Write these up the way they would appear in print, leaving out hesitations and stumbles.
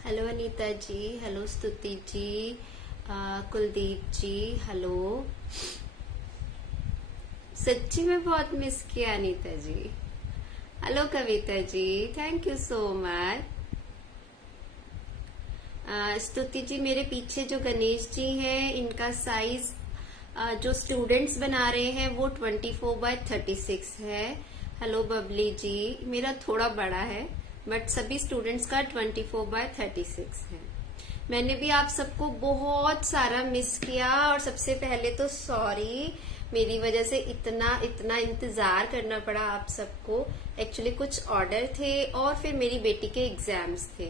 Hello Anita ji, hello स्तुति जी, कुलदीप जी, hello. सच्ची में बहुत मिस किया Anita ji. Hello Kavita ji, thank you so much. Stuti ji, मेरे पीछे जो गणेश जी हैं इनका साइज जो स्टूडेंट्स बना रहे हैं वो 24/36 है। हेलो बबली जी, मेरा थोड़ा बड़ा है बट सभी स्टूडेंट्स का 24/36 है। मैंने भी आप सबको बहुत सारा मिस किया और सबसे पहले तो सॉरी, मेरी वजह से इतना इतना इंतजार करना पड़ा आप सबको। एक्चुअली कुछ ऑर्डर थे और फिर मेरी बेटी के एग्जाम्स थे,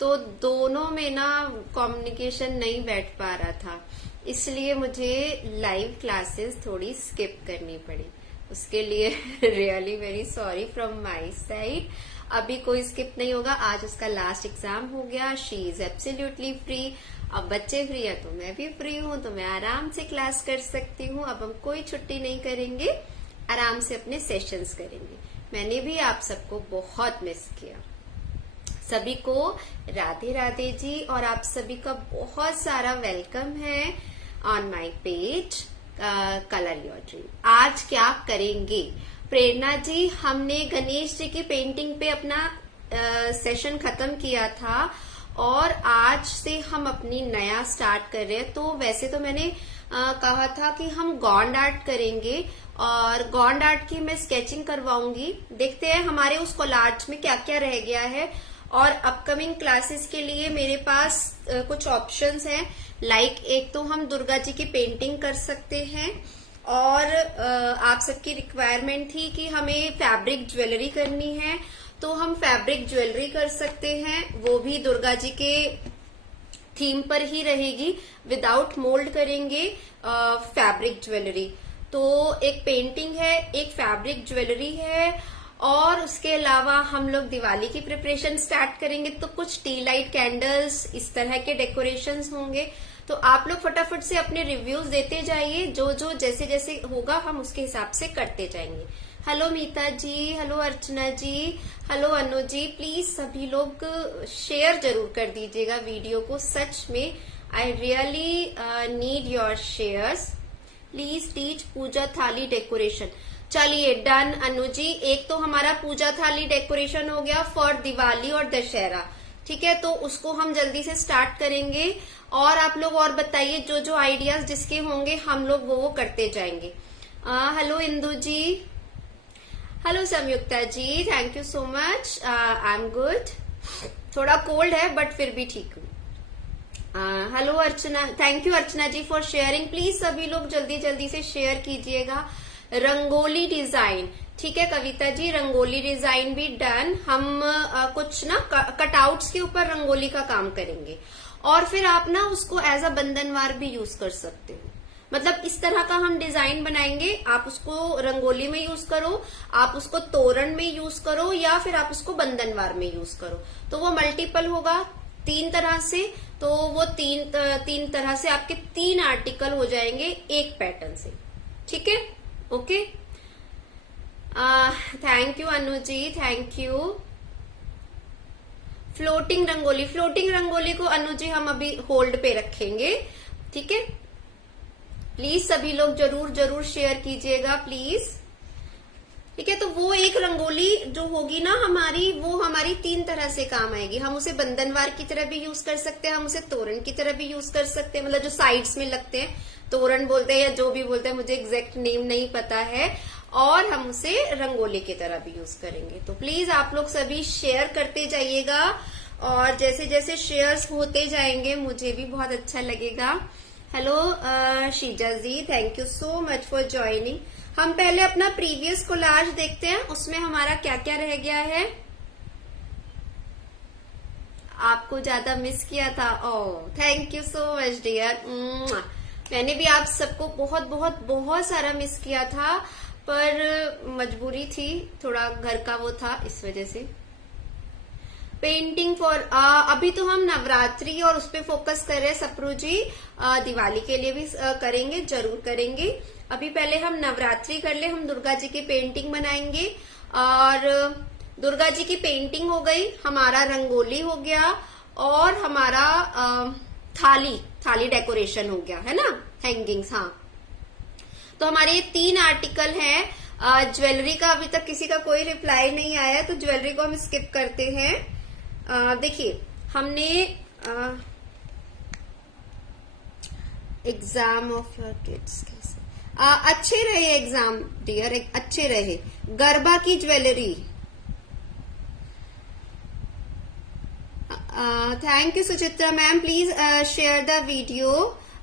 तो दोनों में ना कम्युनिकेशन नहीं बैठ पा रहा था, इसलिए मुझे लाइव क्लासेस थोड़ी स्किप करनी पड़ी। उसके लिए really very sorry from my side. अभी कोई स्किप नहीं होगा, आज उसका लास्ट एग्जाम हो गया, शी इज एब्सोल्युटली फ्री। अब बच्चे फ्री है तो मैं भी फ्री हूँ, तो मैं आराम से क्लास कर सकती हूँ। अब हम कोई छुट्टी नहीं करेंगे, आराम से अपने सेशंस करेंगे। मैंने भी आप सबको बहुत मिस किया। सभी को राधे राधे जी, और आप सभी का बहुत सारा वेलकम है on my page colour your dream. आज क्या करेंगे प्रेरणा जी? हमने गणेश जी की पेंटिंग पे अपना सेशन खत्म किया था और आज से हम अपनी नया स्टार्ट कर रहे हैं। तो वैसे तो मैंने कहा था कि हम गॉन्ड आर्ट करेंगे और गॉन्ड आर्ट की मैं स्केचिंग करवाऊंगी। देखते हैं हमारे उस कोलाज में क्या क्या रह गया है। और अपकमिंग क्लासेस के लिए मेरे पास कुछ ऑप्शंस हैं, लाइक एक तो हम दुर्गा जी की पेंटिंग कर सकते हैं, और आप सबकी रिक्वायरमेंट थी कि हमें फैब्रिक ज्वेलरी करनी है, तो हम फैब्रिक ज्वेलरी कर सकते हैं। वो भी दुर्गा जी के थीम पर ही रहेगी, विदाउट मोल्ड करेंगे फैब्रिक ज्वेलरी। तो एक पेंटिंग है, एक फैब्रिक ज्वेलरी है, और उसके अलावा हम लोग दिवाली की प्रिपरेशन स्टार्ट करेंगे, तो कुछ टी लाइट कैंडल्स इस तरह के डेकोरेशंस होंगे। तो आप लोग फटाफट से अपने रिव्यूज देते जाइए, जो जो जैसे जैसे होगा हम उसके हिसाब से करते जाएंगे। Hello Meeta ji, hello Archana ji, hello Anu ji. Please सभी लोग शेयर जरूर कर दीजिएगा वीडियो को, सच में I really need your shares. Please teach puja thali decoration. चलिए डन अनु जी, एक तो हमारा पूजा थाली डेकोरेशन हो गया फॉर दिवाली और दशहरा, ठीक है, तो उसको हम जल्दी से स्टार्ट करेंगे। और आप लोग और बताइए, जो जो आइडियाज जिसके होंगे हम लोग वो करते जाएंगे। Hello Indu ji, hello Sanyukta ji, thank you so much. I am good, थोड़ा कोल्ड है बट फिर भी ठीक हूँ। Hello Archana, thank you Archana ji for sharing. Please सभी लोग जल्दी जल्दी से शेयर कीजिएगा। रंगोली डिजाइन, ठीक है कविता जी, रंगोली डिजाइन भी डन। हम कुछ ना कटआउट्स के ऊपर रंगोली का काम करेंगे, और फिर आप ना उसको एज अ बंधनवार भी यूज कर सकते हो। मतलब इस तरह का हम डिजाइन बनाएंगे, आप उसको रंगोली में यूज करो, आप उसको तोरण में यूज करो, या फिर आप उसको बंधनवार में यूज करो। तो वो मल्टीपल होगा 3 तरह से, तो वो तीन तरह से आपके 3 आर्टिकल हो जाएंगे एक पैटर्न से, ठीक है, okay. Thank you Anu ji, thank you. Floating rangoli, floating rangoli को अनु जी हम अभी होल्ड पे रखेंगे, ठीक है। प्लीज सभी लोग जरूर जरूर शेयर कीजिएगा प्लीज, ठीक है। तो वो एक रंगोली जो होगी ना हमारी, वो हमारी 3 तरह से काम आएगी। हम उसे बंधनवार की तरह भी यूज कर सकते हैं, हम उसे तोरण की तरह भी यूज कर सकते हैं, मतलब जो साइड्स में लगते हैं तोरण बोलते हैं या जो भी बोलते हैं, मुझे एग्जैक्ट नेम नहीं पता है। और हम उसे रंगोली की तरह भी यूज करेंगे। तो प्लीज आप लोग सभी शेयर करते जाइएगा, और जैसे जैसे शेयर्स होते जाएंगे मुझे भी बहुत अच्छा लगेगा। Hello Sheeja ji, thank you so much for joining. हम पहले अपना प्रीवियस कोलाज देखते हैं, उसमें हमारा क्या क्या रह गया है। आपको ज्यादा मिस किया था, oh thank you so much dear. मैंने भी आप सबको बहुत बहुत बहुत सारा मिस किया था, पर मजबूरी थी, थोड़ा घर का वो था, इस वजह से। पेंटिंग फॉर अभी तो हम नवरात्रि और उस पर फोकस कर रहे हैं सप्रू जी। दिवाली के लिए भी करेंगे, जरूर करेंगे। अभी पहले हम नवरात्रि कर ले, हम दुर्गा जी की पेंटिंग बनाएंगे, और दुर्गा जी की पेंटिंग हो गई, हमारा रंगोली हो गया, और हमारा थाली डेकोरेशन हो गया है ना, हैंगिंग्स। हाँ, तो हमारे ये 3 आर्टिकल हैं। ज्वेलरी का अभी तक किसी का कोई रिप्लाई नहीं आया, तो ज्वेलरी को हम स्किप करते हैं। देखिए, हमने एग्जाम ऑफ योर किड्स कैसे अच्छे रहे एग्जाम डियर, अच्छे रहे। गरबा की jewellery, thank you Suchitra ma'am, please share the video.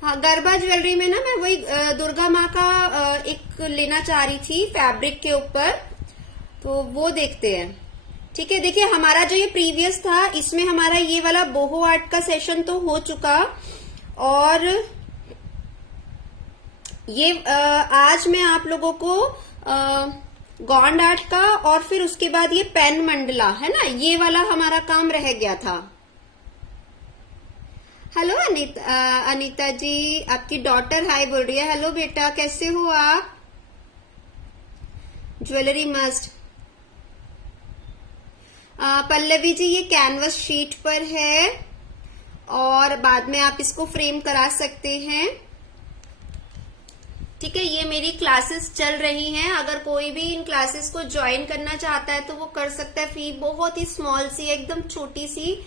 हाँ, गरबा ज्वेलरी में ना मैं वही दुर्गा माँ का एक लेना चाह रही थी फैब्रिक के ऊपर, तो वो देखते हैं। ठीक है, देखिए हमारा जो ये प्रीवियस था इसमें हमारा ये वाला बोहो आर्ट का सेशन तो हो चुका, और ये आज मैं आप लोगों को गॉन्ड आर्ट का और फिर उसके बाद ये पेन मंडला है ना, ये वाला हमारा काम रह गया था। हेलो अनीता जी, आपकी डॉटर हाय बोल रही है। हेलो बेटा, कैसे हो आप? Jewellery must. पल्लवी जी, ये कैनवस शीट पर है और बाद में आप इसको फ्रेम करा सकते हैं। ठीक है, ये मेरी क्लासेस चल रही हैं, अगर कोई भी इन क्लासेस को ज्वाइन करना चाहता है तो वो कर सकता है। फी बहुत ही स्मॉल सी, एकदम छोटी सी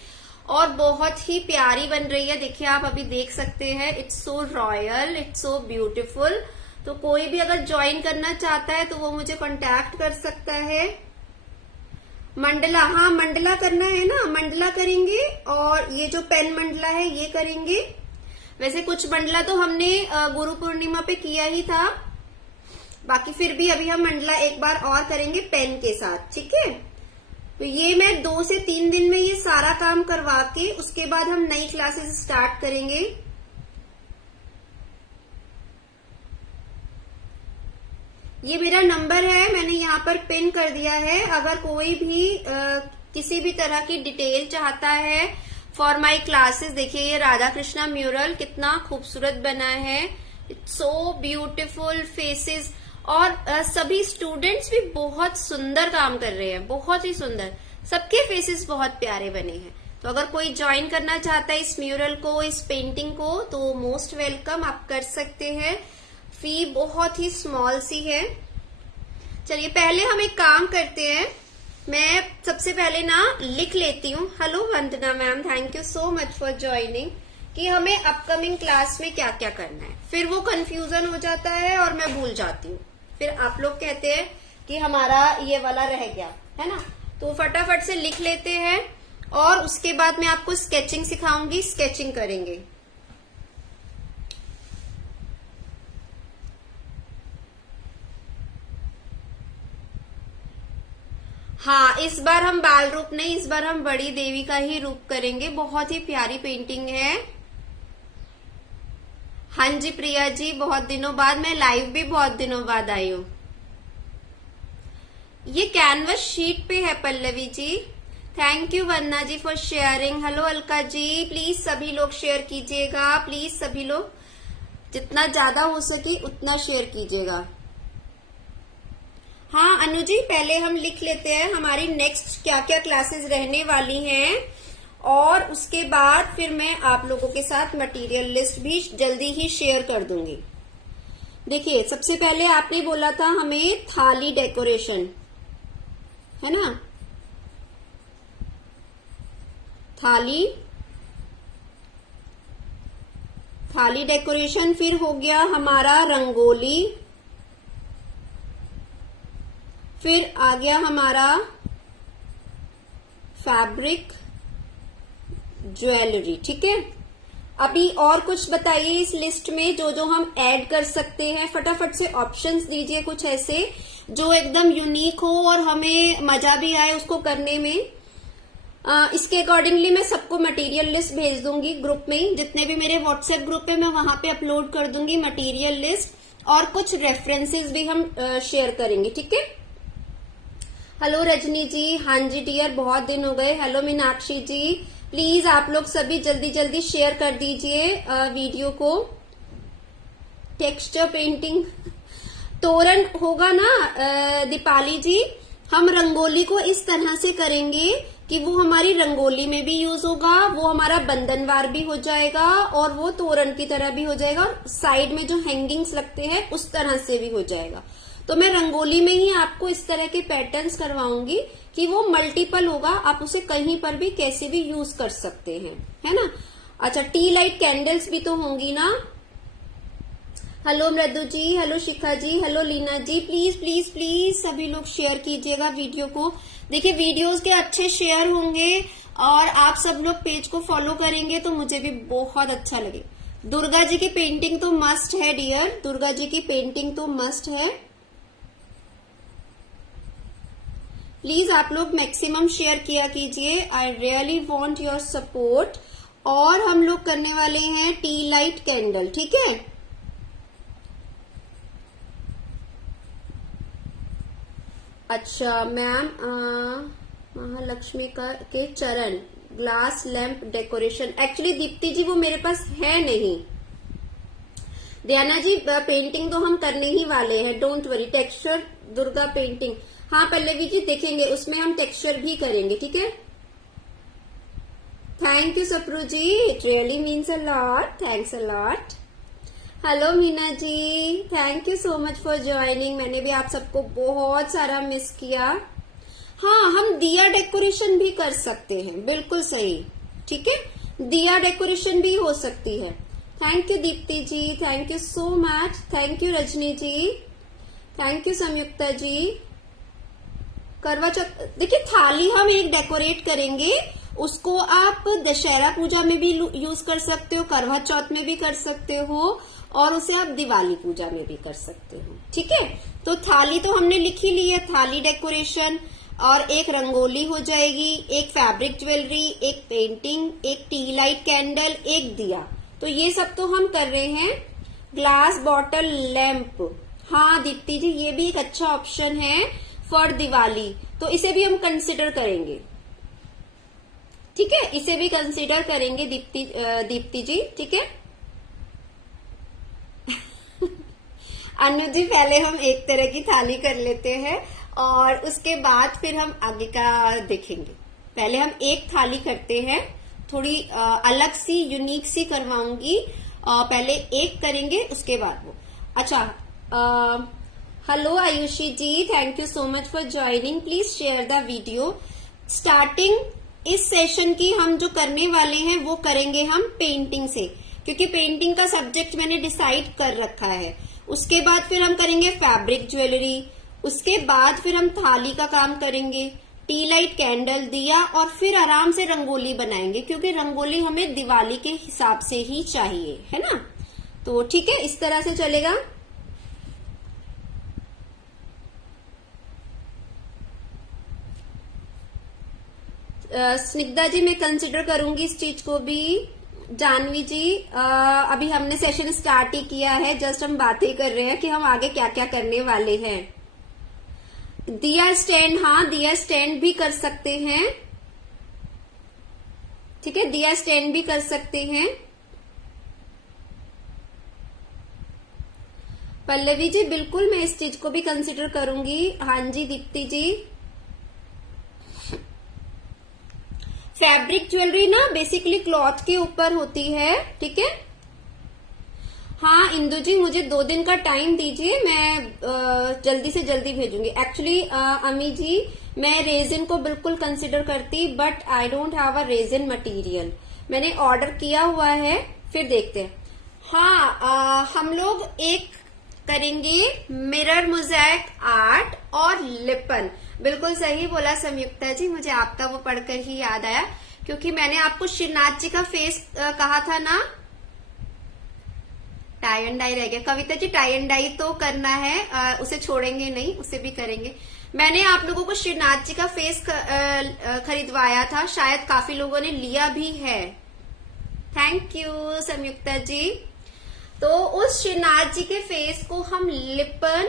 और बहुत ही प्यारी बन रही है। देखिए, आप अभी देख सकते हैं, it's so royal, it's so beautiful. तो कोई भी अगर ज्वाइन करना चाहता है तो वो मुझे कांटेक्ट कर सकता है। मंडला, हाँ मंडला करना है ना, मंडला करेंगे, और ये जो पेन मंडला है ये करेंगे। वैसे कुछ मंडला तो हमने गुरु पूर्णिमा पे किया ही था, बाकी फिर भी अभी हम मंडला एक बार और करेंगे पेन के साथ। ठीक है, तो ये मैं 2 से 3 दिन में ये सारा काम करवा के उसके बाद हम नई क्लासेस स्टार्ट करेंगे। ये मेरा नंबर है, मैंने यहाँ पर पिन कर दिया है। अगर कोई भी किसी भी तरह की डिटेल चाहता है फॉर माई क्लासेस, देखिए ये राधा कृष्णा म्यूरल कितना खूबसूरत बना है, इट्स सो ब्यूटीफुल फेसेस, और सभी स्टूडेंट्स भी बहुत सुंदर काम कर रहे हैं, बहुत ही सुंदर, सबके फेसेस बहुत प्यारे बने हैं। तो अगर कोई ज्वाइन करना चाहता है इस म्यूरल को, इस पेंटिंग को, तो मोस्ट वेलकम, आप कर सकते हैं। फी बहुत ही स्मॉल सी है। चलिए पहले हम एक काम करते हैं, मैं सबसे पहले ना लिख लेती हूँ। Hello Vandana ma'am, thank you so much for joining, कि हमें अपकमिंग क्लास में क्या क्या करना है। फिर वो कंफ्यूजन हो जाता है और मैं भूल जाती हूँ, फिर आप लोग कहते हैं कि हमारा ये वाला रह गया है ना। तो फटाफट से लिख लेते हैं और उसके बाद मैं आपको स्केचिंग सिखाऊंगी, स्केचिंग करेंगे। हाँ, इस बार हम बाल रूप नहीं, इस बार हम बड़ी देवी का ही रूप करेंगे। बहुत ही प्यारी पेंटिंग है। हाँ जी प्रिया जी, बहुत दिनों बाद, मैं लाइव भी बहुत दिनों बाद आई हूँ। ये कैनवस शीट पे है Pallavi ji. Thank you Vandana ji for sharing. Hello Alka ji, please सभी लोग शेयर कीजिएगा, प्लीज सभी लोग जितना ज्यादा हो सके उतना शेयर कीजिएगा। हाँ अनु जी, पहले हम लिख लेते हैं हमारी नेक्स्ट क्या क्या क्लासेस रहने वाली हैं, और उसके बाद फिर मैं आप लोगों के साथ मटेरियल लिस्ट भी जल्दी ही शेयर कर दूंगी। देखिए, सबसे पहले आपने बोला था हमें थाली डेकोरेशन, है ना, थाली डेकोरेशन, फिर हो गया हमारा रंगोली, फिर आ गया हमारा फैब्रिक ज्वेलरी। ठीक है, अभी और कुछ बताइए इस लिस्ट में जो जो हम ऐड कर सकते हैं। फटाफट से ऑप्शंस दीजिए कुछ ऐसे जो एकदम यूनिक हो और हमें मजा भी आए उसको करने में। इसके अकॉर्डिंगली मैं सबको मटेरियल लिस्ट भेज दूंगी ग्रुप में, जितने भी मेरे व्हाट्सएप ग्रुप है मैं वहां पे अपलोड कर दूंगी मटेरियल लिस्ट, और कुछ रेफरेंसेस भी हम शेयर करेंगे। ठीक है, हेलो रजनी जी, हाँ जी डियर, बहुत दिन हो गए। हेलो मीनाक्षी जी, प्लीज आप लोग सभी जल्दी जल्दी शेयर कर दीजिए वीडियो को। टेक्सचर पेंटिंग तोरण होगा ना दीपाली जी, हम रंगोली को इस तरह से करेंगे कि वो हमारी रंगोली में भी यूज होगा, वो हमारा बंधनवार भी हो जाएगा और वो तोरण की तरह भी हो जाएगा और साइड में जो हैंगिंग्स लगते हैं उस तरह से भी हो जाएगा। तो मैं रंगोली में ही आपको इस तरह के पैटर्न्स करवाऊंगी कि वो मल्टीपल होगा, आप उसे कहीं पर भी कैसे भी यूज कर सकते हैं, है ना। अच्छा, टी लाइट कैंडल्स भी तो होंगी ना। Hello Mridu ji, hello Shikha ji, hello Leena ji, please please please सभी लोग शेयर कीजिएगा वीडियो को। देखिए वीडियोस के अच्छे शेयर होंगे और आप सब लोग पेज को फॉलो करेंगे तो मुझे भी बहुत अच्छा लगे। दुर्गा जी की पेंटिंग तो मस्ट है डियर, दुर्गा जी की पेंटिंग तो मस्ट है। प्लीज आप लोग मैक्सिमम शेयर किया कीजिए। I really want your support. और हम लोग करने वाले हैं टी लाइट कैंडल, ठीक है। अच्छा मैम, महालक्ष्मी के चरण glass lamp decoration, actually Deepti ji वो मेरे पास है नहीं। दयाना जी पेंटिंग तो हम करने ही वाले हैं, don't worry. Texture Durga painting, हाँ पल्लवी जी देखेंगे, उसमें हम टेक्सचर भी करेंगे, ठीक है। Thank you Sapru ji, it really means a lot, thanks a lot. Hello Meena ji, thank you so much for joining. मैंने भी आप सबको बहुत सारा मिस किया। हाँ, हम दिया डेकोरेशन भी कर सकते हैं, बिल्कुल सही, ठीक है। दिया डेकोरेशन भी हो सकती है। Thank you Deepti ji, thank you so much. Thank you Rajni ji, thank you Sanyukta ji. Karva Chauth, देखिए थाली हम एक डेकोरेट करेंगे, उसको आप दशहरा पूजा में भी यूज कर सकते हो, करवा चौथ में भी कर सकते हो और उसे आप दिवाली पूजा में भी कर सकते हो, ठीक है। तो थाली तो हमने लिख ही ली है, थाली डेकोरेशन, और एक रंगोली हो जाएगी, एक फैब्रिक ज्वेलरी, एक पेंटिंग, एक टी लाइट कैंडल, एक दिया। तो ये सब तो हम कर रहे हैं। ग्लास बॉटल लैंप, हाँ दीप्ति जी ये भी एक अच्छा ऑप्शन है फॉर दिवाली, तो इसे भी हम कंसिडर करेंगे, ठीक है। इसे भी कंसिडर करेंगे दीप्ति जी, ठीक है। अनु जी पहले हम एक तरह की थाली कर लेते हैं और उसके बाद फिर हम आगे का देखेंगे। पहले हम एक थाली करते हैं, थोड़ी अलग सी यूनिक सी करवाऊंगी। पहले एक करेंगे उसके बाद वो। अच्छा, hello Ayushi ji, thank you so much for joining. Please share the video. Starting इस सेशन की हम जो करने वाले हैं वो करेंगे हम पेंटिंग से, क्योंकि पेंटिंग का सब्जेक्ट मैंने डिसाइड कर रखा है। उसके बाद फिर हम करेंगे फैब्रिक ज्वेलरी, उसके बाद फिर हम थाली का काम करेंगे, टी लाइट कैंडल, दिया, और फिर आराम से रंगोली बनाएंगे, क्योंकि रंगोली हमें दिवाली के हिसाब से ही चाहिए, है ना। तो ठीक है, इस तरह से चलेगा। स्निग्धा जी मैं कंसिडर करूंगी इस चीज को भी। जानवी जी अभी हमने सेशन स्टार्ट ही किया है, जस्ट हम बातें कर रहे हैं कि हम आगे क्या क्या करने वाले हैं। दिया स्टैंड, हाँ दिया स्टैंड भी कर सकते हैं, ठीक है, दिया स्टैंड भी कर सकते हैं। पल्लवी जी बिल्कुल मैं इस चीज को भी कंसिडर करूंगी। हाँ जी दीप्ति जी। फैब्रिक ज्वेलरी ना बेसिकली क्लॉथ के ऊपर होती है, ठीक है। हाँ इंदु जी मुझे 2 दिन का टाइम दीजिए, मैं जल्दी से जल्दी भेजूंगी। एक्चुअली अमी जी मैं रेजिन को बिल्कुल कंसिडर करती, but I don't have a resin material. मैंने ऑर्डर किया हुआ है, फिर देखते हैं। हाँ हम लोग एक करेंगे मिरर मोज़ैक आर्ट और लिपन। बिल्कुल सही बोला संयुक्ता जी, मुझे आपका वो पढ़कर ही याद आया, क्योंकि मैंने आपको श्रीनाथ जी का फेस कहा था ना। टाई एंड डाई रह गया। Kavita ji tie and die तो करना है, उसे छोड़ेंगे नहीं, उसे भी करेंगे। मैंने आप लोगों को श्रीनाथ जी का फेस खरीदवाया था, शायद काफी लोगों ने लिया भी है। थैंक यू संयुक्ता जी। तो उस श्रीनाथ जी के फेस को हम लिपन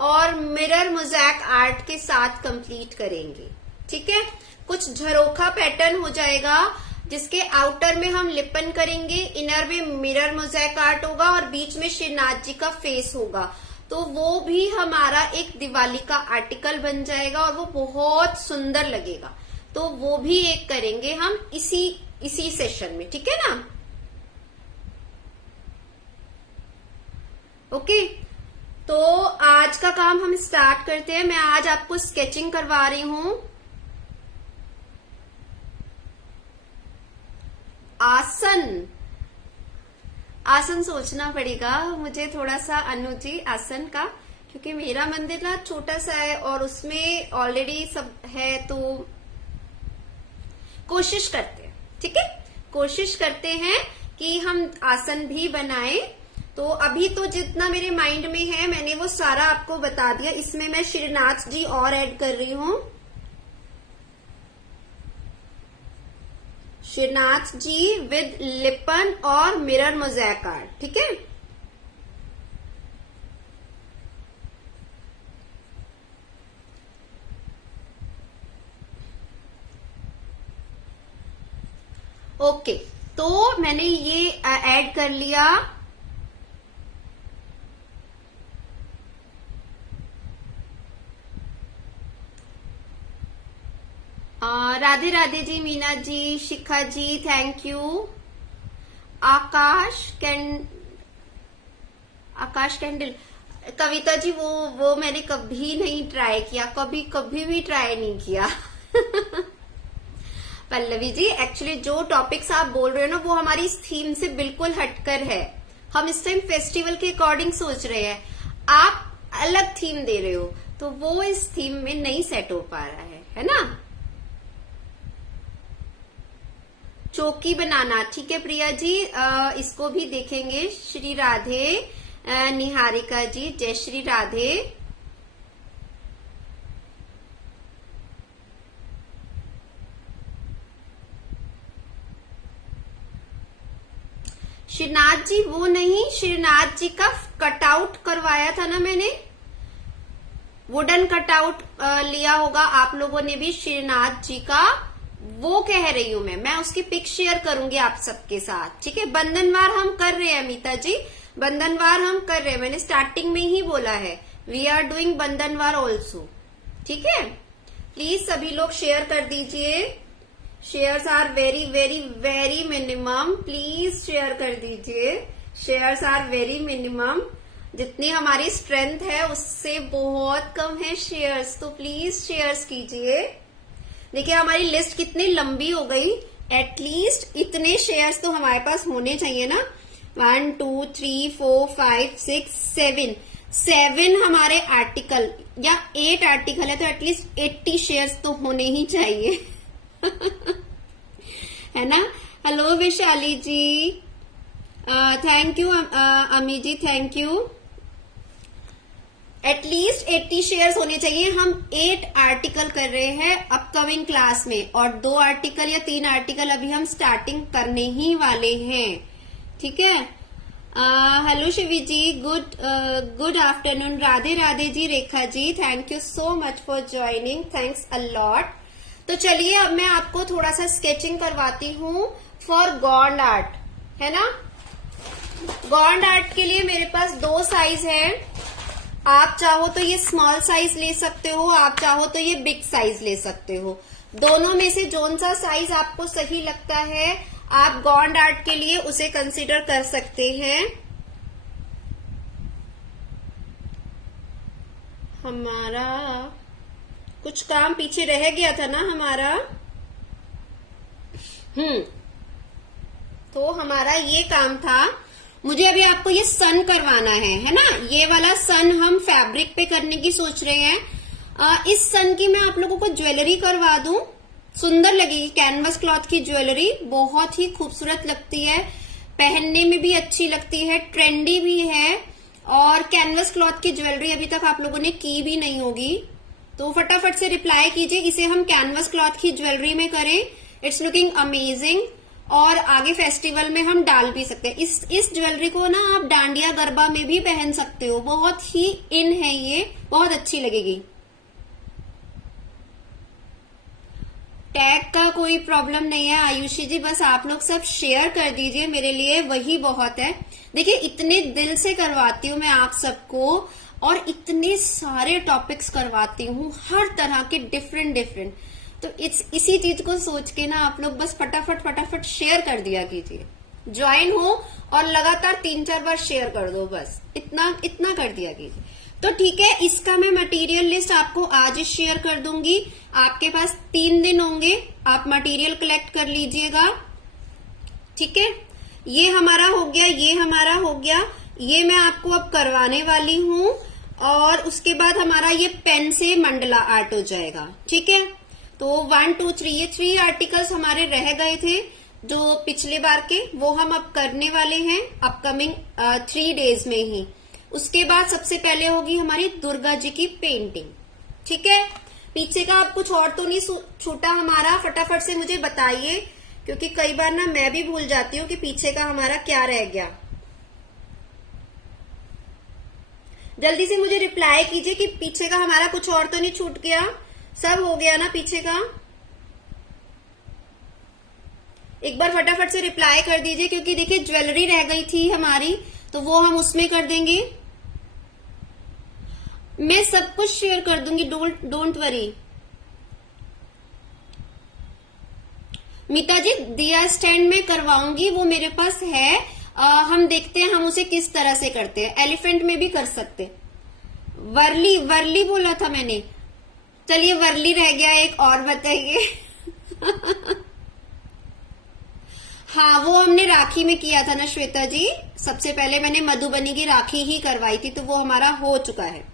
और मिरर मोज़ैक आर्ट के साथ कंप्लीट करेंगे, ठीक है। कुछ झरोखा पैटर्न हो जाएगा, जिसके आउटर में हम लिपन करेंगे, इनर में मिरर मोज़ैक आर्ट होगा और बीच में श्रीनाथ जी का फेस होगा। तो वो भी हमारा एक दिवाली का आर्टिकल बन जाएगा और वो बहुत सुंदर लगेगा। तो वो भी एक करेंगे हम इसी सेशन में, ठीक है ना। ओके, तो आज का काम हम स्टार्ट करते हैं। मैं आज आपको स्केचिंग करवा रही हूं। आसन सोचना पड़ेगा मुझे थोड़ा सा अनुजी आसन का, क्योंकि मेरा मंदिर ना छोटा सा है और उसमें ऑलरेडी सब है, तो कोशिश करते हैं, ठीक है, कोशिश करते हैं कि हम आसन भी बनाएं। तो अभी तो जितना मेरे माइंड में है मैंने वो सारा आपको बता दिया। इसमें मैं श्रीनाथ जी और ऐड कर रही हूं, श्रीनाथ जी विद लिपन और मिरर मोज़ेक आर्ट, ठीक है। ओके, तो मैंने ये ऐड कर लिया। राधे राधे जी, मीना जी, शिखा जी, thank you. Akash candle, Kavita ji वो मैंने कभी नहीं ट्राई किया, कभी भी ट्राई नहीं किया। पल्लवी जी, एक्चुअली जो टॉपिक्स आप बोल रहे हो ना वो हमारी इस थीम से बिल्कुल हटकर है। हम इस टाइम फेस्टिवल के अकॉर्डिंग सोच रहे हैं, आप अलग थीम दे रहे हो, तो वो इस थीम में नहीं सेट हो पा रहा है ना। चौकी बनाना, ठीक है प्रिया जी, इसको भी देखेंगे। श्री राधे, निहारिका जी, जय श्री राधे। श्रीनाथ जी वो नहीं, श्रीनाथ जी का कटआउट करवाया था ना मैंने, वुडन कटआउट लिया होगा आप लोगों ने भी श्रीनाथ जी का, वो कह रही हूं मैं उसकी पिक शेयर करूंगी आप सबके साथ, ठीक है। बंधनवार हम कर रहे हैं अमिता जी, बंधनवार हम कर रहे हैं, मैंने स्टार्टिंग में ही बोला है, we are doing bandhanwar also, ठीक है। प्लीज सभी लोग शेयर कर दीजिए, shares are very very very minimum, please share कर दीजिए, शेयर्स आर वेरी मिनिमम, जितनी हमारी स्ट्रेंथ है उससे बहुत कम है शेयर्स, तो प्लीज शेयर्स कीजिए। देखिए हमारी लिस्ट कितनी लंबी हो गई, एटलीस्ट इतने शेयर्स तो हमारे पास होने चाहिए ना। 1 2 3 4 5 6 7 हमारे आर्टिकल या 8 आर्टिकल है, तो एटलीस्ट 80 शेयर्स तो होने ही चाहिए। है ना। Hello Vaishali ji, thank you Ami ji, thank you. At least 80 shares होने चाहिए। हम 8 आर्टिकल कर रहे हैं अपकमिंग क्लास में, और 2 आर्टिकल या 3 आर्टिकल अभी हम स्टार्टिंग करने ही वाले हैं, ठीक है। Hello Shivi ji, good afternoon. Radhe Radhe ji, Rekha ji, thank you so much for joining, thanks a lot. तो चलिए अब मैं आपको थोड़ा सा स्केचिंग करवाती हूँ फॉर गॉन्ड आर्ट, है ना। गॉन्ड आर्ट के लिए मेरे पास 2 साइज है, आप चाहो तो ये स्मॉल साइज ले सकते हो, आप चाहो तो ये बिग साइज ले सकते हो। दोनों में से जोन सा साइज आपको सही लगता है आप गॉन्ड आर्ट के लिए उसे कंसीडर कर सकते हैं। हमारा कुछ काम पीछे रह गया था ना हमारा, तो हमारा ये काम था, मुझे अभी आपको ये सन करवाना है ना। ये वाला सन हम फैब्रिक पे करने की सोच रहे हैं। इस सन की मैं आप लोगों को ज्वेलरी करवा दूं, सुंदर लगेगी। कैनवस क्लॉथ की ज्वेलरी बहुत ही खूबसूरत लगती है, पहनने में भी अच्छी लगती है, ट्रेंडी भी है। और कैनवस क्लॉथ की ज्वेलरी अभी तक आप लोगों ने की भी नहीं होगी, तो फटाफट से रिप्लाई कीजिए, इसे हम कैनवस क्लॉथ की ज्वेलरी में करें। इट्स लुकिंग अमेजिंग, और आगे फेस्टिवल में हम डाल भी सकते हैं। इस ज्वेलरी को ना आप डांडिया गरबा में भी पहन सकते हो, बहुत ही इन है ये, बहुत अच्छी लगेगी। टैग का कोई प्रॉब्लम नहीं है आयुषी जी, बस आप लोग सब शेयर कर दीजिए, मेरे लिए वही बहुत है। देखिए इतने दिल से करवाती हूँ मैं आप सबको, और इतने सारे टॉपिक्स करवाती हूँ, हर तरह के डिफरेंट। तो इसी चीज को सोच के ना आप लोग बस फटाफट फटाफट शेयर कर दिया कीजिए, ज्वाइन हो और लगातार 3-4 बार शेयर कर दो, बस इतना इतना कर दिया कीजिए। तो ठीक है, इसका मैं मटेरियल लिस्ट आपको आज ही शेयर कर दूंगी। आपके पास 3 दिन होंगे, आप मटेरियल कलेक्ट कर लीजिएगा। ठीक है, ये हमारा हो गया, ये हमारा हो गया, ये मैं आपको अब करवाने वाली हूं। और उसके बाद हमारा ये पेन से मंडला आर्ट हो जाएगा। ठीक है, तो 1 2 3 ये 3 आर्टिकल्स हमारे रह गए थे जो पिछले बार के, वो हम अब करने वाले हैं अपकमिंग 3 डेज में ही। उसके बाद सबसे पहले होगी हमारी दुर्गा जी की पेंटिंग। ठीक है, पीछे का अब कुछ और तो नहीं छूटा हमारा, फटाफट से मुझे बताइए, क्योंकि कई बार ना मैं भी भूल जाती हूँ कि पीछे का हमारा क्या रह गया। जल्दी से मुझे रिप्लाई कीजिए कि पीछे का हमारा कुछ और तो नहीं छूट गया, सब हो गया ना पीछे का। एक बार फटाफट से रिप्लाई कर दीजिए, क्योंकि देखिए ज्वेलरी रह गई थी हमारी, तो वो हम उसमें कर देंगे। मैं सब कुछ शेयर कर दूंगी, डोंट वरी। मीता जी दिया स्टैंड में करवाऊंगी, वो मेरे पास है। हम देखते हैं हम उसे किस तरह से करते हैं। एलिफेंट में भी कर सकते। वर्ली वर्ली बोला था मैंने, चलिए वर्ली रह गया एक और, बताइए। हाँ, वो हमने राखी में किया था ना श्वेता जी, सबसे पहले मैंने मधुबनी की राखी ही करवाई थी, तो वो हमारा हो चुका है।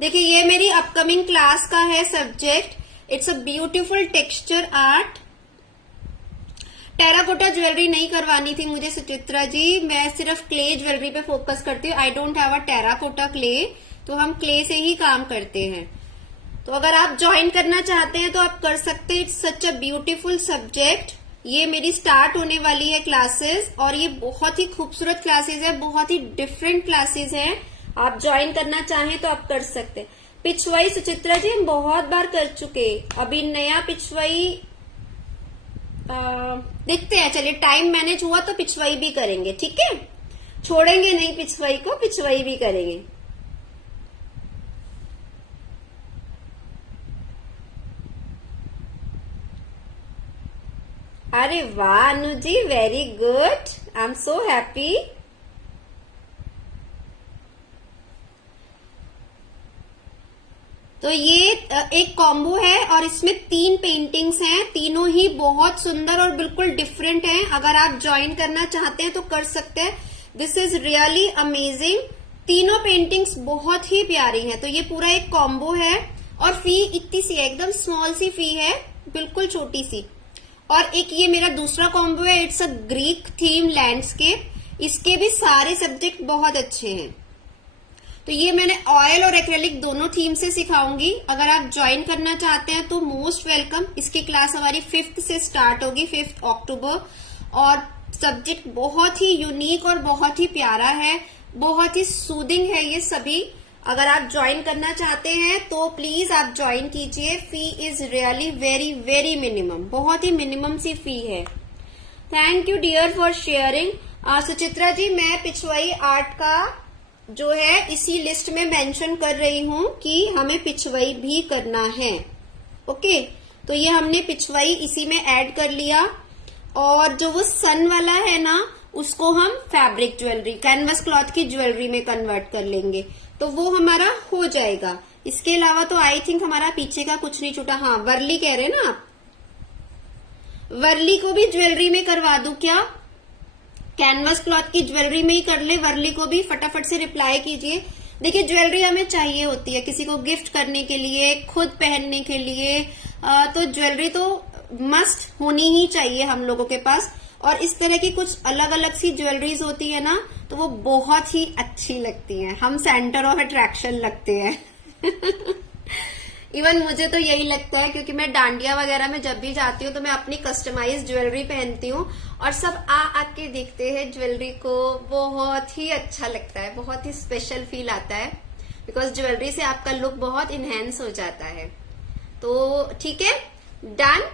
देखिए ये मेरी अपकमिंग क्लास का है subject, it's a beautiful texture art. Terracotta jewellery नहीं करवानी थी मुझे सुचित्रा जी, मैं सिर्फ क्ले ज्वेलरी पे फोकस करती हूँ। I don't have a terracotta clay, तो हम क्ले से ही काम करते हैं। तो अगर आप ज्वाइन करना चाहते हैं तो आप कर सकते हैं। It's such a beautiful subject. ये मेरी स्टार्ट होने वाली है क्लासेस, और ये बहुत ही खूबसूरत क्लासेस है, बहुत ही डिफरेंट क्लासेस हैं। आप ज्वाइन करना चाहें तो आप कर सकते हैं। पिछवाई सुचित्रा जी हम बहुत बार कर चुके, अभी नया पिछवाई देखते हैं। चलिए टाइम मैनेज हुआ तो पिछवाई भी करेंगे। ठीक है, छोड़ेंगे नहीं पिछवाई को, पिछवाई भी करेंगे। अरे वाह Anu ji, very good, I am so happy. तो ये एक कॉम्बो है और इसमें 3 पेंटिंग्स हैं, तीनों ही बहुत सुंदर और बिल्कुल डिफरेंट हैं। अगर आप ज्वाइन करना चाहते हैं तो कर सकते हैं। This is really amazing. तीनों पेंटिंग्स बहुत ही प्यारी हैं। तो ये पूरा एक कॉम्बो है और फी इतनी सी है, एकदम स्मॉल सी फी है, बिल्कुल छोटी सी। और एक ये मेरा दूसरा कॉम्बो है, it's a Greek theme landscape. इसके भी सारे सब्जेक्ट बहुत अच्छे हैं। तो ये मैंने ऑयल और एक्रेलिक दोनों थीम से सिखाऊंगी। अगर आप ज्वाइन करना चाहते हैं तो मोस्ट वेलकम। इसकी क्लास हमारी 5th से स्टार्ट होगी, 5 अक्टूबर। और सब्जेक्ट बहुत ही यूनिक और बहुत ही प्यारा है, बहुत ही सूदिंग है ये सभी। अगर आप ज्वाइन करना चाहते हैं तो प्लीज आप ज्वाइन कीजिए। Fee is really very very minimum, बहुत ही मिनिमम सी फी है। Thank you dear for sharing. Suchitra ji मैं पिछवाई आर्ट का जो है इसी लिस्ट में मेंशन कर रही हूं कि हमें पिछवाई भी करना है। ओके, तो ये हमने पिछवाई इसी में ऐड कर लिया। और जो वो सन वाला है ना, उसको हम फैब्रिक ज्वेलरी, कैनवस क्लॉथ की ज्वेलरी में कन्वर्ट कर लेंगे, तो वो हमारा हो जाएगा। इसके अलावा तो आई थिंक हमारा पीछे का कुछ नहीं छूटा। हाँ, वर्ली कह रहे हैं ना आप, वर्ली को भी ज्वेलरी में करवा दूं क्या? कैनवस क्लॉथ की ज्वेलरी में ही कर ले, वर्ली को भी फटाफट से रिप्लाई कीजिए। देखिए ज्वेलरी हमें चाहिए होती है किसी को गिफ्ट करने के लिए, खुद पहनने के लिए, तो ज्वेलरी तो मस्ट होनी ही चाहिए हम लोगों के पास। और इस तरह की कुछ अलग अलग सी ज्वेलरीज होती है ना, तो वो बहुत ही अच्छी लगती हैं, हम सेंटर ऑफ अट्रैक्शन लगते हैं। इवन मुझे तो यही लगता है, क्योंकि मैं डांडिया वगैरह में जब भी जाती हूँ तो मैं अपनी कस्टमाइज ज्वेलरी पहनती हूँ और सब आ के देखते हैं ज्वेलरी को, बहुत ही अच्छा लगता है, बहुत ही स्पेशल फील आता है, बिकॉज ज्वेलरी से आपका लुक बहुत इनहेंस हो जाता है। तो ठीक है, डन।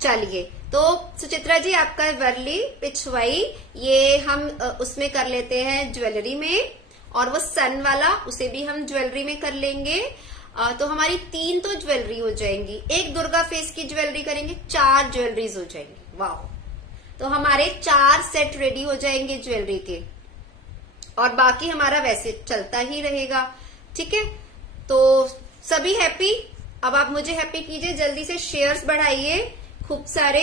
चलिए, तो सुचित्रा जी आपका वर्ली पिछवाई ये हम उसमें कर लेते हैं ज्वेलरी में, और वो सन वाला उसे भी हम ज्वेलरी में कर लेंगे। तो हमारी 3 तो ज्वेलरी हो जाएंगी, एक दुर्गा फेस की ज्वेलरी करेंगे, 4 ज्वेलरीज हो जाएंगी। वाह, तो हमारे 4 सेट रेडी हो जाएंगे ज्वेलरी के, और बाकी हमारा वैसे चलता ही रहेगा। ठीक है, तो सभी हैप्पी। अब आप मुझे हैप्पी कीजिए, जल्दी से शेयर्स बढ़ाइए खूब सारे,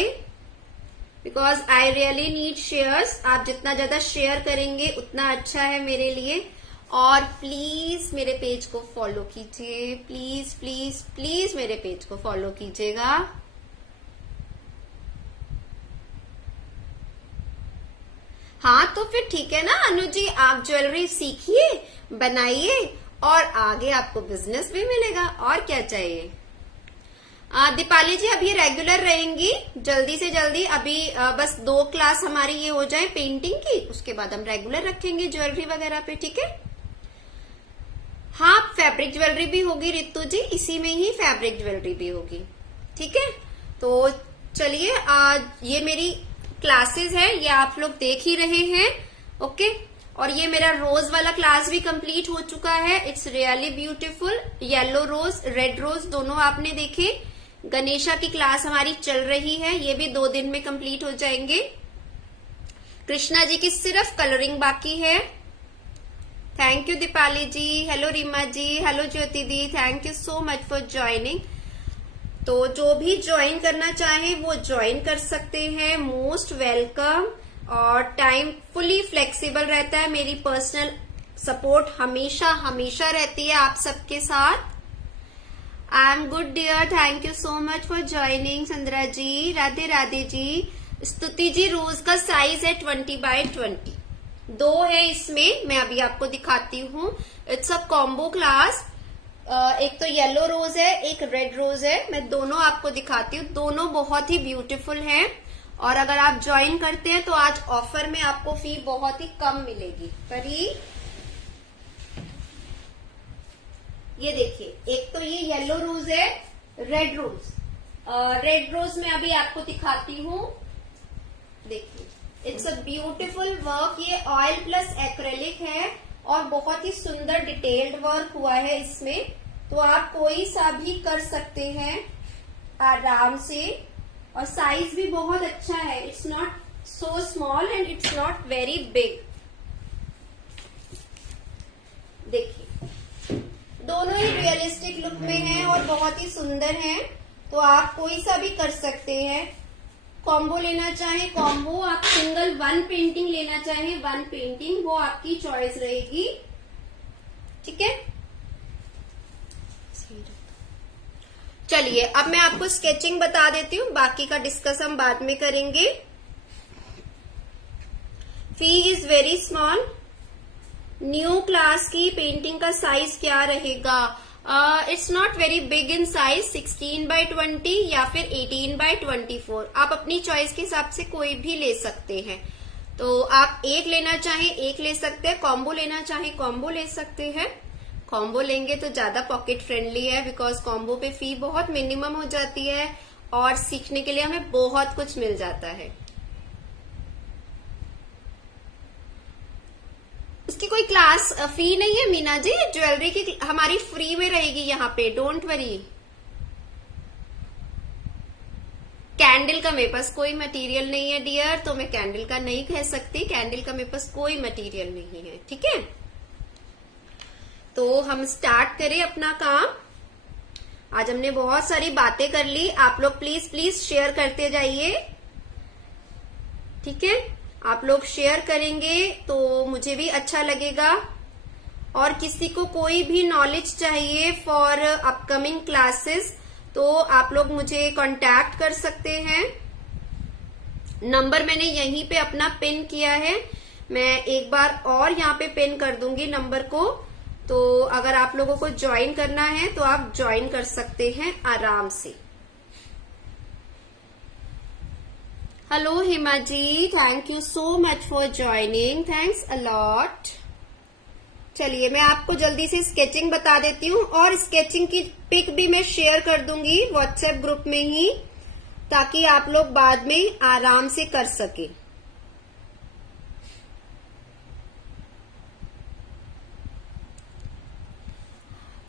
because I really need shares. आप जितना ज्यादा शेयर करेंगे उतना अच्छा है मेरे लिए। और प्लीज मेरे पेज को फॉलो कीजिए, प्लीज प्लीज प्लीज मेरे पेज को फॉलो कीजिएगा। हाँ, तो फिर ठीक है ना अनु जी, आप ज्वेलरी सीखिए, बनाइए, और आगे आपको बिजनेस भी मिलेगा, और क्या चाहिए। दीपाली जी, अब ये रेगुलर रहेंगी, जल्दी से जल्दी। अभी बस 2 क्लास हमारी ये हो जाए पेंटिंग की, उसके बाद हम रेगुलर रखेंगे ज्वेलरी वगैरह पे। ठीक है, हाँ, फैब्रिक ज्वेलरी भी होगी रितु जी, इसी में ही फैब्रिक ज्वेलरी भी होगी। ठीक है, तो चलिए, आज ये मेरी क्लासेस है, ये आप लोग देख ही रहे हैं। ओके, और ये मेरा रोज वाला क्लास भी कंप्लीट हो चुका है। It's really beautiful. Yellow rose, red rose दोनों आपने देखे। गणेशा की क्लास हमारी चल रही है, ये भी 2 दिन में कंप्लीट हो जाएंगे। कृष्णा जी की सिर्फ कलरिंग बाकी है। Thank you Deepali ji, hello Reema ji, hello Jyoti di, thank you so much for joining. तो जो भी ज्वाइन करना चाहे वो ज्वाइन कर सकते हैं, मोस्ट वेलकम। और टाइम फुली फ्लेक्सिबल रहता है, मेरी पर्सनल सपोर्ट हमेशा हमेशा रहती है आप सबके साथ। I am good dear, thank you so much for joining. Chandra ji, Radhe Radhe ji. Stuti ji, रोज का साइज है 20x20, 2 है इसमें, मैं अभी आपको दिखाती हूँ। It's a combo class. एक तो येलो रोज है, एक रेड रोज है, मैं दोनों आपको दिखाती हूँ। दोनों बहुत ही ब्यूटीफुल हैं, और अगर आप ज्वाइन करते हैं तो आज ऑफर में आपको फी बहुत ही कम मिलेगी। करीब ये देखिए, एक तो ये येलो रोज है, रेड रोज। रेड रोज में अभी आपको दिखाती हूँ, देखिए, इट्स अ ब्यूटीफुल वर्क। ये ऑयल प्लस एक्रेलिक है, और बहुत ही सुंदर डिटेल्ड वर्क हुआ है इसमें। तो आप कोई सा भी कर सकते हैं आराम से, और साइज भी बहुत अच्छा है। It's not so small and it's not very big. देखिए, दोनों ही रियलिस्टिक लुक में हैं और बहुत ही सुंदर हैं। तो आप कोई सा भी कर सकते हैं। कॉम्बो लेना चाहे कॉम्बो, आप सिंगल 1 पेंटिंग लेना चाहे 1 पेंटिंग, वो आपकी चॉइस रहेगी। ठीक है, चलिए अब मैं आपको स्केचिंग बता देती हूँ, बाकी का डिस्कस हम बाद में करेंगे। फी is very small. New class की पेंटिंग का साइज क्या रहेगा? It's not very big in size, 16x20 या फिर 18x24। आप अपनी चॉइस के हिसाब से कोई भी ले सकते हैं। तो आप एक लेना चाहे एक ले सकते हैं, कॉम्बो लेना चाहे कॉम्बो ले सकते हैं। कॉम्बो लेंगे तो ज्यादा पॉकेट फ्रेंडली है, बिकॉज कॉम्बो पे फी बहुत मिनिमम हो जाती है और सीखने के लिए हमें बहुत कुछ मिल जाता है। उसकी कोई क्लास फी नहीं है मीना जी, ज्वेलरी की हमारी फ्री में रहेगी यहाँ पे, डोंट वरी। कैंडल का मेरे पास कोई मटेरियल नहीं है डियर, तो मैं कैंडल का नहीं कह सकती, कैंडल का मेरे पास कोई मटेरियल नहीं है। ठीक है, तो हम स्टार्ट करें अपना काम। आज हमने बहुत सारी बातें कर ली, आप लोग प्लीज प्लीज शेयर करते जाइए। ठीक है, आप लोग शेयर करेंगे तो मुझे भी अच्छा लगेगा। और किसी को कोई भी नॉलेज चाहिए फॉर अपकमिंग क्लासेस तो आप लोग मुझे कांटेक्ट कर सकते हैं। नंबर मैंने यहीं पे अपना पिन किया है, मैं एक बार और यहाँ पे पिन कर दूंगी नंबर को। तो अगर आप लोगों को ज्वाइन करना है तो आप ज्वाइन कर सकते हैं आराम से। Hello Hima ji, thank you so much for joining, thanks a lot. चलिए मैं आपको जल्दी से स्केचिंग बता देती हूँ, और स्केचिंग की पिक भी मैं शेयर कर दूंगी व्हाट्सएप ग्रुप में ही, ताकि आप लोग बाद में आराम से कर सके।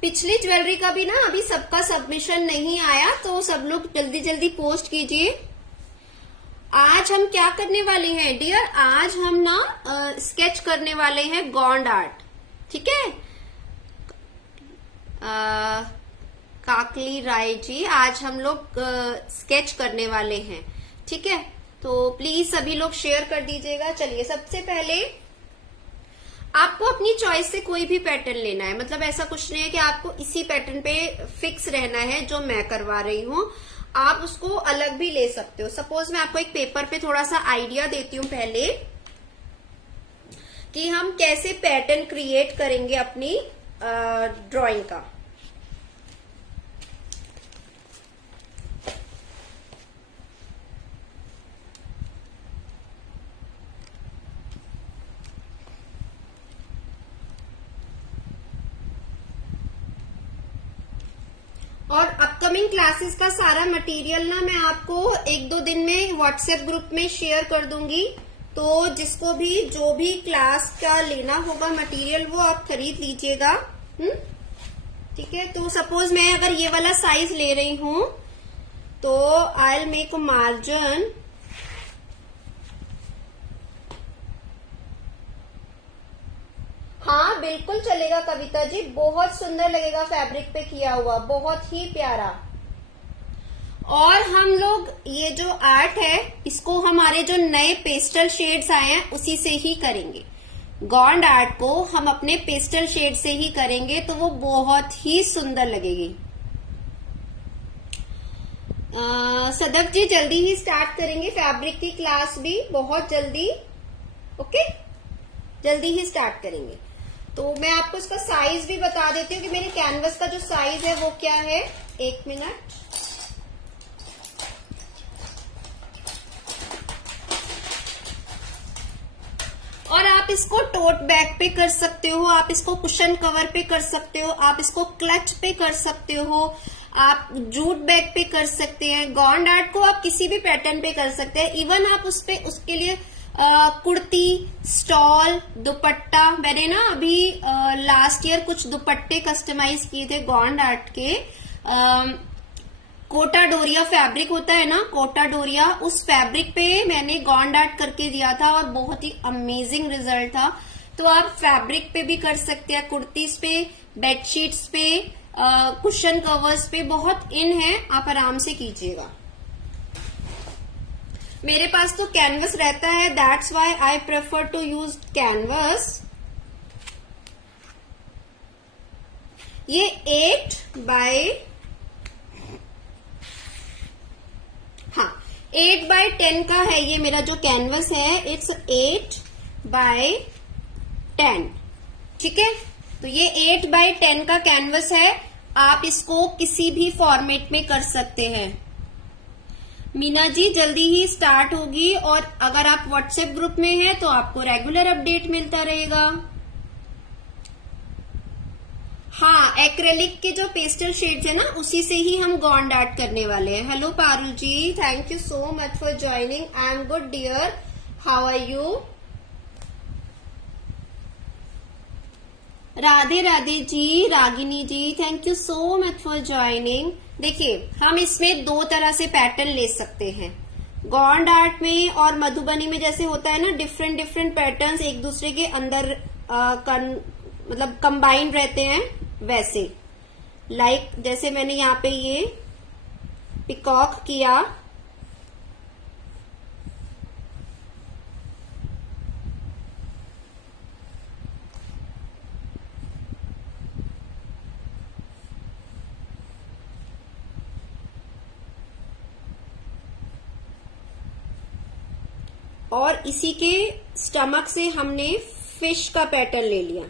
पिछली ज्वेलरी का भी ना अभी सबका सबमिशन नहीं आया, तो सब लोग जल्दी जल्दी पोस्ट कीजिए। आज हम क्या करने वाले हैं डियर, आज हम ना स्केच करने वाले हैं गॉन्ड आर्ट। ठीक है, काकली राय जी, आज हम लोग स्केच करने वाले हैं। ठीक है, तो प्लीज सभी लोग शेयर कर दीजिएगा। चलिए, सबसे पहले आपको अपनी चॉइस से कोई भी पैटर्न लेना है, मतलब ऐसा कुछ नहीं है कि आपको इसी पैटर्न पे फिक्स रहना है जो मैं करवा रही हूँ। आप उसको अलग भी ले सकते हो। सपोज मैं आपको एक पेपर पे थोड़ा सा आइडिया देती हूँ पहले कि हम कैसे पैटर्न क्रिएट करेंगे अपनी ड्राइंग का। और अपकमिंग क्लासेस का सारा मटेरियल ना मैं आपको 1-2 दिन में व्हाट्सएप ग्रुप में शेयर कर दूंगी। तो जिसको भी जो भी क्लास का लेना होगा मटेरियल वो आप खरीद लीजिएगा। ठीक है, तो सपोज मैं अगर ये वाला साइज ले रही हूं तो I will make a margin. हाँ बिल्कुल चलेगा कविता जी, बहुत सुंदर लगेगा फैब्रिक पे किया हुआ, बहुत ही प्यारा। और हम लोग ये जो आर्ट है इसको हमारे जो नए पेस्टल शेड्स आए हैं उसी से ही करेंगे। गॉन्ड आर्ट को हम अपने पेस्टल शेड से ही करेंगे तो वो बहुत ही सुंदर लगेगी। सदक जी जल्दी ही स्टार्ट करेंगे फैब्रिक की क्लास भी, बहुत जल्दी। ओके, जल्दी ही स्टार्ट करेंगे। तो मैं आपको इसका साइज भी बता देती हूँ कि मेरे कैनवस का जो साइज है वो क्या है। 1 मिनट। और आप इसको टोट बैग पे कर सकते हो, आप इसको कुशन कवर पे कर सकते हो, आप इसको क्लच पे कर सकते हो, आप जूट बैग पे कर सकते हैं। गॉन्ड आर्ट को आप किसी भी पैटर्न पे कर सकते हैं। इवन आप उसके लिए कुर्ती, स्टॉल, दुपट्टा, मैंने ना अभी लास्ट ईयर कुछ दुपट्टे कस्टमाइज किए थे गॉन्ड आर्ट के। कोटा डोरिया फैब्रिक होता है ना, कोटा डोरिया, उस फैब्रिक पे मैंने गॉन्ड आर्ट करके दिया था और बहुत ही अमेजिंग रिजल्ट था। तो आप फैब्रिक पे भी कर सकते हैं, कुर्तीज पे, बेडशीट्स पे, कुशन कवर्स पे बहुत इन है, आप आराम से कीजिएगा। मेरे पास तो कैनवस रहता है, that's why I prefer to use canvas. ये 8 बाय 10 का है ये मेरा जो कैनवस है। It's 8 by 10। ठीक है, तो ये 8 बाय 10 का कैनवस है। आप इसको किसी भी फॉर्मेट में कर सकते हैं। मीना जी जल्दी ही स्टार्ट होगी, और अगर आप व्हाट्सएप ग्रुप में हैं तो आपको रेगुलर अपडेट मिलता रहेगा। हाँ, एक्रेलिक के जो पेस्टल शेड्स है ना उसी से ही हम गॉन्ड आर्ट करने वाले हैं। Hello Parul ji, thank you so much for joining. I am good dear, how are you? Radhe Radhe ji, Ragini ji, thank you so much for joining. देखिए, हम इसमें 2 तरह से पैटर्न ले सकते हैं। गॉन्ड आर्ट में और मधुबनी में जैसे होता है ना, डिफरेंट डिफरेंट पैटर्न्स एक दूसरे के अंदर मतलब कंबाइन रहते हैं, वैसे लाइक जैसे मैंने यहाँ पे ये पिकॉक किया, और इसी के स्टमक से हमने फिश का पैटर्न ले लिया।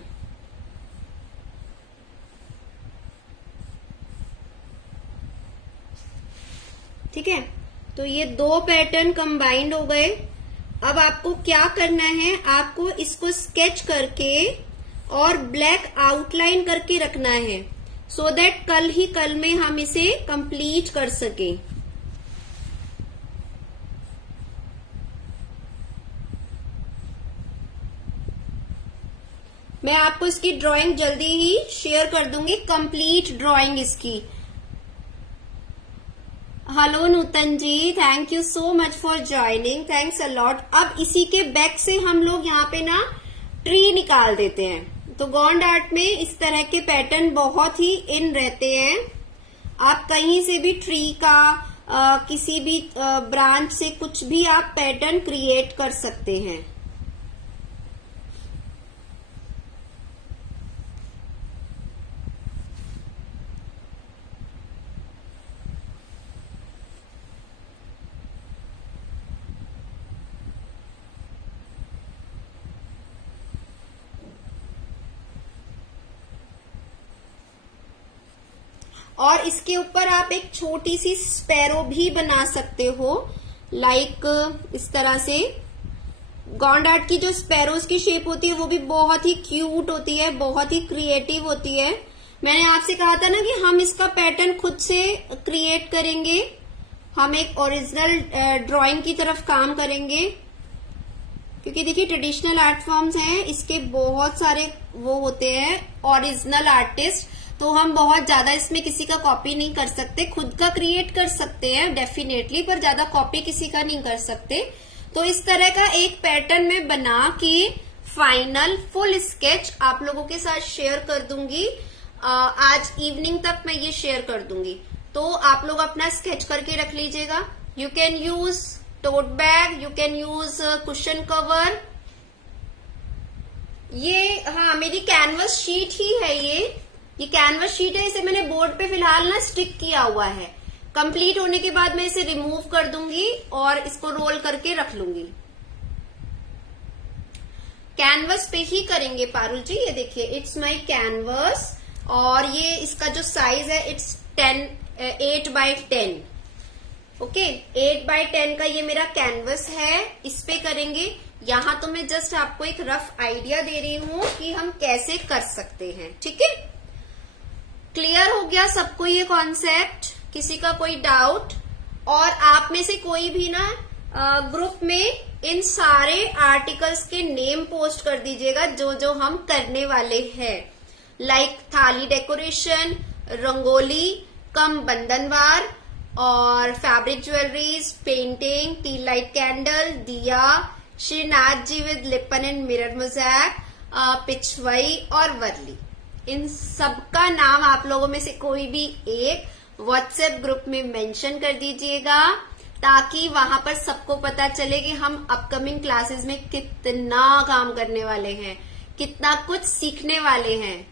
ठीक है, तो ये 2 पैटर्न कंबाइंड हो गए। अब आपको क्या करना है, आपको इसको स्केच करके और ब्लैक आउटलाइन करके रखना है, सो दैट कल ही कल में हम इसे कंप्लीट कर सके। मैं आपको इसकी ड्राइंग जल्दी ही शेयर कर दूंगी, कंप्लीट ड्राइंग इसकी। Hello Nutan ji, thank you so much for joining, thanks a lot. अब इसी के बैक से हम लोग यहाँ पे ना ट्री निकाल देते हैं। तो गॉन्ड आर्ट में इस तरह के पैटर्न बहुत ही इन रहते हैं। आप कहीं से भी ट्री का किसी भी ब्रांच से कुछ भी आप पैटर्न क्रिएट कर सकते हैं। और इसके ऊपर आप एक छोटी सी स्पैरो भी बना सकते हो, लाइक इस तरह से। गॉन्ड आर्ट की जो स्पैरोज की शेप होती है वो भी बहुत ही क्यूट होती है, बहुत ही क्रिएटिव होती है। मैंने आपसे कहा था ना कि हम इसका पैटर्न खुद से क्रिएट करेंगे, हम एक ओरिजिनल ड्राइंग की तरफ काम करेंगे। क्योंकि देखिए ट्रेडिशनल आर्ट फॉर्म्स हैं, इसके बहुत सारे वो होते हैं ओरिजिनल आर्टिस्ट, तो हम बहुत ज्यादा इसमें किसी का कॉपी नहीं कर सकते। खुद का क्रिएट कर सकते हैं डेफिनेटली, पर ज्यादा कॉपी किसी का नहीं कर सकते। तो इस तरह का एक पैटर्न में बना के फाइनल फुल स्केच आप लोगों के साथ शेयर कर दूंगी। आज इवनिंग तक मैं ये शेयर कर दूंगी, तो आप लोग अपना स्केच करके रख लीजिएगा। You can use tote bag, you can use cushion cover. ये हाँ मेरी कैनवस शीट ही है, ये कैनवस शीट है। इसे मैंने बोर्ड पे फिलहाल ना स्टिक किया हुआ है। कंप्लीट होने के बाद मैं इसे रिमूव कर दूंगी और इसको रोल करके रख लूंगी। कैनवस पे ही करेंगे पारुल जी। ये देखिए इट्स माय कैनवस, और ये इसका जो साइज है इट्स 8x10। ओके, 8x10 का ये मेरा कैनवस है, इस पे करेंगे। यहाँ तो मैं जस्ट आपको एक रफ आइडिया दे रही हूँ कि हम कैसे कर सकते हैं। ठीक है, क्लियर हो गया सबको ये कॉन्सेप्ट? किसी का कोई डाउट? और आप में से कोई भी ना ग्रुप में इन सारे आर्टिकल्स के नेम पोस्ट कर दीजिएगा जो जो हम करने वाले हैं, लाइक थाली डेकोरेशन, रंगोली कम बंधनवार, और fabric jewelleries, painting, tea light candle, diya, Shrinath ji with lippan and mirror mosaic, Pichwai और वर्ली। इन सबका नाम आप लोगों में से कोई भी एक व्हाट्सएप ग्रुप में मेंशन कर दीजिएगा, ताकि वहां पर सबको पता चले कि हम अपकमिंग क्लासेस में कितना काम करने वाले हैं, कितना कुछ सीखने वाले हैं।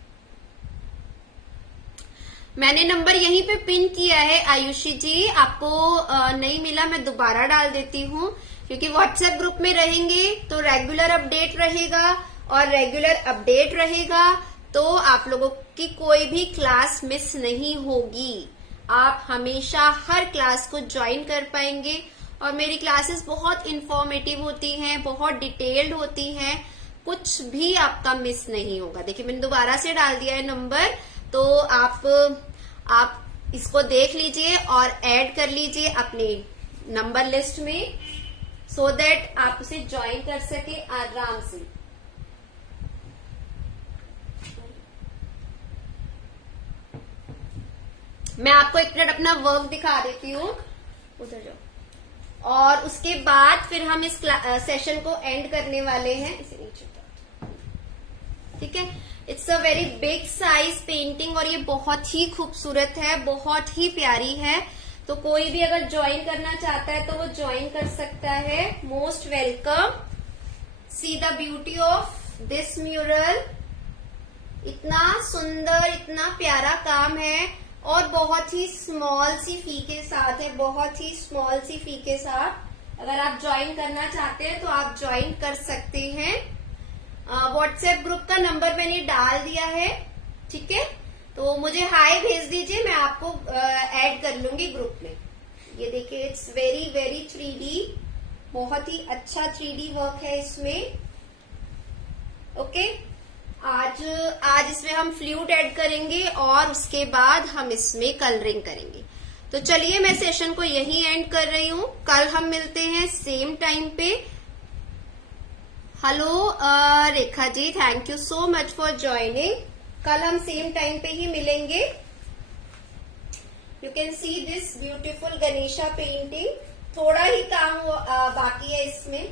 मैंने नंबर यहीं पे पिन किया है आयुषी जी, आपको नहीं मिला मैं दोबारा डाल देती हूँ। क्योंकि व्हाट्सएप ग्रुप में रहेंगे तो रेगुलर अपडेट रहेगा, और रेगुलर अपडेट रहेगा तो आप लोगों की कोई भी क्लास मिस नहीं होगी। आप हमेशा हर क्लास को ज्वाइन कर पाएंगे, और मेरी क्लासेस बहुत इंफॉर्मेटिव होती हैं, बहुत डिटेल्ड होती हैं, कुछ भी आपका मिस नहीं होगा। देखिए मैंने दोबारा से डाल दिया है नंबर, तो आप इसको देख लीजिए और ऐड कर लीजिए अपने नंबर लिस्ट में, सो दैट आप उसे ज्वाइन कर सके आराम से। मैं आपको एक मिनट अपना वर्क दिखा देती हूँ, उधर जाओ, और उसके बाद फिर हम इस सेशन को एंड करने वाले हैं। इसे नीचे ठीक है। It's a very big size painting, और ये बहुत ही खूबसूरत है, बहुत ही प्यारी है। तो कोई भी अगर ज्वाइन करना चाहता है तो वो ज्वाइन कर सकता है। Most welcome. See the beauty of this mural. इतना सुंदर, इतना प्यारा काम है, और बहुत ही स्मॉल सी फी के साथ है, बहुत ही स्मॉल सी फी के साथ। अगर आप ज्वाइन करना चाहते हैं तो आप ज्वाइन कर सकते हैं। व्हाट्सएप ग्रुप का नंबर मैंने डाल दिया है, ठीक है। तो मुझे हाय भेज दीजिए, मैं आपको ऐड कर लूंगी ग्रुप में। ये देखिए इट्स वेरी वेरी 3D, बहुत ही अच्छा 3D वर्क है इसमें। ओके, आज इसमें हम फ्लूट ऐड करेंगे, और उसके बाद हम इसमें कलरिंग करेंगे। तो चलिए मैं सेशन को यहीं एंड कर रही हूँ। कल हम मिलते हैं सेम टाइम पे। Hello Rekha ji, thank you so much for joining. कल हम सेम टाइम पे ही मिलेंगे। You can see this beautiful Ganesha painting. थोड़ा ही काम बाकी है इसमें,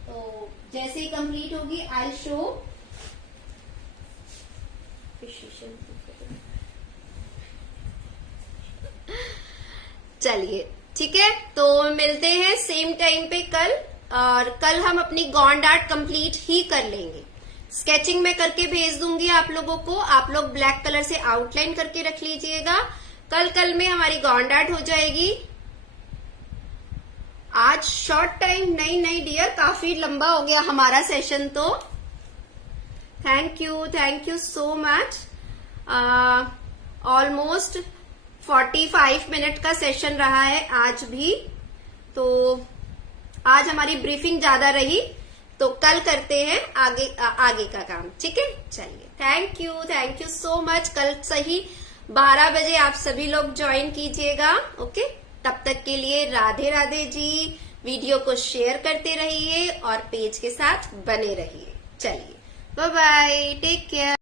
तो जैसे ही कंप्लीट होगी आई शो। चलिए ठीक है, तो मिलते हैं सेम टाइम पे कल। और कल हम अपनी गॉन्ड आर्ट कंप्लीट ही कर लेंगे। स्केचिंग में करके भेज दूंगी आप लोगों को, आप लोग ब्लैक कलर से आउटलाइन करके रख लीजिएगा। कल में हमारी गॉन्ड आर्ट हो जाएगी। आज शॉर्ट टाइम नहीं डियर, काफी लंबा हो गया हमारा सेशन। तो thank you so much. Almost 45 minute का सेशन रहा है आज भी, तो आज हमारी ब्रीफिंग ज्यादा रही, तो कल करते हैं आगे का काम। ठीक है, चलिए थैंक यू सो मच। कल सही 12 बजे आप सभी लोग ज्वाइन कीजिएगा। ओके, तब तक के लिए राधे राधे जी। वीडियो को शेयर करते रहिए और पेज के साथ बने रहिए। चलिए बाय बाय, टेक केयर।